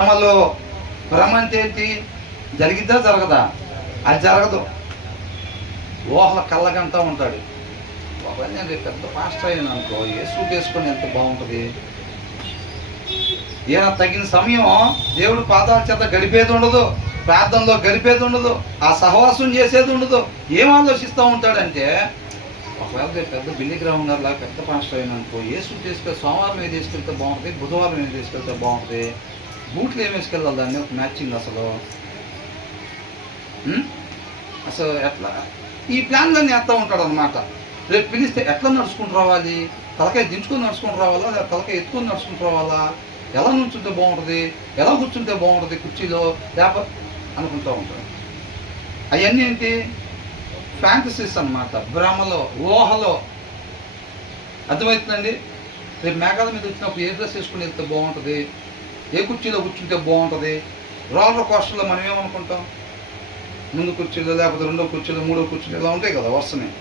భ్రమలో భ్రమ అంటే ఏంటి? జరిగిద్దా జరగదా? అది జరగదు. ఊహల కళ్ళగంటా ఉంటాడు. ఒకవేళ నేను రేపు పెద్ద పాస్టర్ అయ్యాను అనుకో, ఏ సూట్ వేసుకొని ఎంత బాగుంటుంది. ఈయన తగిన సమయం దేవుడు పాదాల చేత గడిపేది ఉండదు, ప్రార్థనలో గడిపేది ఉండదు, ఆ సహవాసం చేసేది ఉండదు. ఏం ఆలోచిస్తూ ఉంటాడంటే, ఒకవేళ రేపు పెద్ద బిల్లి గ్రౌండ్ లాగా పెద్ద పాస్టర్ అయినా అనుకో, ఏ సూట్ వేసుకెళ్తే సోమవారం ఏది వేసుకెళ్తే బాగుంటుంది, బుధవారం ఏది వేసుకెళ్తే బాగుంటుంది, బూట్లు ఏం వేసుకెళ్ళాలి దాన్ని ఒక మ్యాచింగ్. అసలు ఎట్లా ఈ ప్లాన్లన్నీ వేస్తూ ఉంటాడు అనమాట. రేపు పిలిస్తే ఎట్లా నడుచుకుంటూ రావాలి, తలకాయ దించుకొని నడుచుకుంటూ రావాలా, లేదా తలకాయ ఎత్తుకొని నడుచుకుంటూ రావాలా, ఎలా నుంచుంటే బాగుంటుంది, ఎలా కూర్చుంటే బాగుంటుంది కుర్చీలో లేకపోతే అనుకుంటూ ఉంటాడు. అవన్నీ ఏంటి? ఫ్యాంటసీస్ అనమాట, భ్రమలో, ఊహలో. అర్థమవుతుందండి? రేపు మేఘాల మీద వచ్చినప్పుడు ఏ డ్రెస్ వేసుకుని వెళ్తే బాగుంటుంది, ఏ కుర్చీలో కూర్చుంటే బాగుంటుంది. రోలర్ కోస్టర్లో మనం ఏమనుకుంటాం, ముందు కుర్చీలో లేకపోతే రెండో కుర్చీలో మూడో కుర్చీలో ఇలా ఉంటాయి కదా వస్తున్నాయి.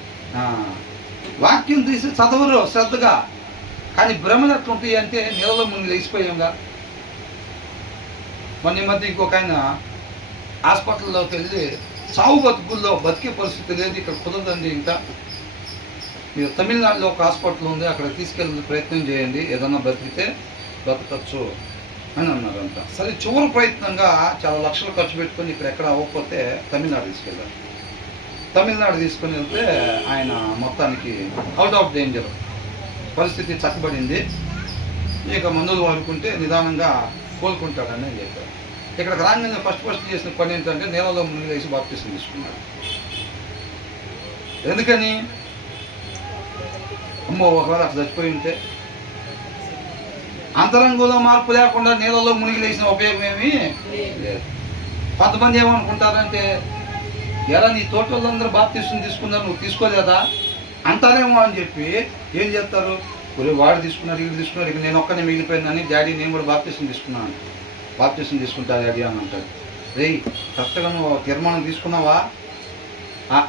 వాక్యం తీసి చదవరు శ్రద్ధగా. కానీ భ్రమలు ఎట్లుంటాయి అంటే, నీళ్ళలో ముందు లేచిపోయాంగా. మొన్న ఈ మధ్య ఇంకొక ఆయన హాస్పిటల్లోకి వెళ్ళి చావు బతుకుల్లో బతికే పరిస్థితి లేదు, ఇక్కడ కుదరదండి, ఇంకా మీరు తమిళనాడులో ఒక హాస్పిటల్ ఉంది, అక్కడ తీసుకెళ్ళే ప్రయత్నం చేయండి, ఏదన్నా బతికితే బతకచ్చు అని అన్నారంట. సరే, చివరి ప్రయత్నంగా చాలా లక్షలు ఖర్చు పెట్టుకొని ఇక్కడ ఎక్కడ అవ్వకపోతే తమిళనాడు తీసుకెళ్ళారు. తమిళనాడు తీసుకొని వెళ్తే ఆయన మొత్తానికి అవుట్ ఆఫ్ డేంజర్, పరిస్థితి చక్కబడింది, ఇక మందులు వాడుకుంటే నిదానంగా కోలుకుంటాడని చెప్పారు. ఇక్కడికి రాగానే ఫస్ట్ చేసిన పని ఏంటంటే నీళ్ళలో మునిగి వేసి బాప్టిజం తీసుకున్నాడు. ఎందుకని? అమ్మో ఒకవేళ అట్లా చచ్చిపోయి ఉంటే, అంతరంగంలో మార్పు లేకుండా నీళ్ళలో మునిగి లేచిన ఉపయోగం ఏమీ లేదు. కొంతమంది ఏమనుకుంటారంటే, ఎలా నీ తోటలందరూ బాప్టిజం తీసుకున్నారు, నువ్వు తీసుకోలేదా అంటారేమో అని చెప్పి ఏం చేస్తారు, ఒరే వాడు తీసుకున్నారు వీడు తీసుకున్నారు, ఇక నేను ఒక్కనే మిగిలిపోయిందని, డాడీ నేను కూడా బాప్టిజం తీసుకున్నాను, బాప్టిజం తీసుకుంటా డాడీ అని అంటాడు. రేయ్, కరెక్ట్గా నువ్వు తీర్మానం తీసుకున్నావా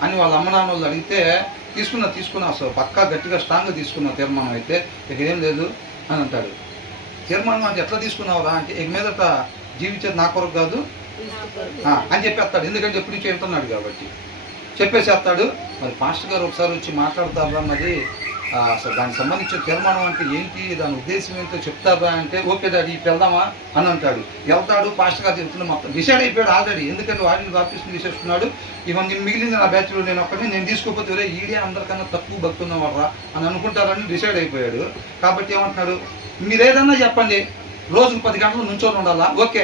అని వాళ్ళ అమ్మ నాన్న వాళ్ళు అడిగితే, తీసుకున్నా అసలు పక్కా గట్టిగా స్ట్రాంగ్గా తీసుకున్నా తీర్మానం అయితే, ఇక ఏం లేదు అని అంటాడు. తీర్మానం అంటే ఎట్లా తీసుకున్నావురా అంటే, ఇక మీదట జీవించేది నా కొరకు కాదు అని చెప్పేస్తాడు. ఎందుకంటే ఎప్పుడు నుంచి వెళ్తున్నాడు కాబట్టి చెప్పేసేస్తాడు. మరి పాస్టర్ గారు ఒకసారి వచ్చి మాట్లాడతారా అన్నది, అసలు దానికి సంబంధించిన తీర్మానం అంటే ఏంటి, దాని ఉద్దేశం ఏంటో చెప్తారా అంటే, ఓకే డాడీ ఇప్పుడు వెళ్దామా అని అంటాడు. వెళ్తాడు. పాస్టర్ గారు చెప్తున్నా మొత్తం డిసైడ్ అయిపోయాడు ఆల్రెడీ, ఎందుకంటే వాడిని బాప్టిజం తీసేసుకున్నాడు. ఇవన్నీ మిగిలింది నా బ్యాచ్లో నేను ఒక్కడిని, నేను తీసుకోకపోతే వరే ఈడే అందరికన్నా తక్కువ భక్తున్నవాడరా అని అనుకుంటారని డిసైడ్ అయిపోయాడు. కాబట్టి ఏమంటున్నాడు, మీరు ఏదన్నా చెప్పండి, రోజుకు 10 గంటలు నుంచొని ఉండాలా, ఓకే.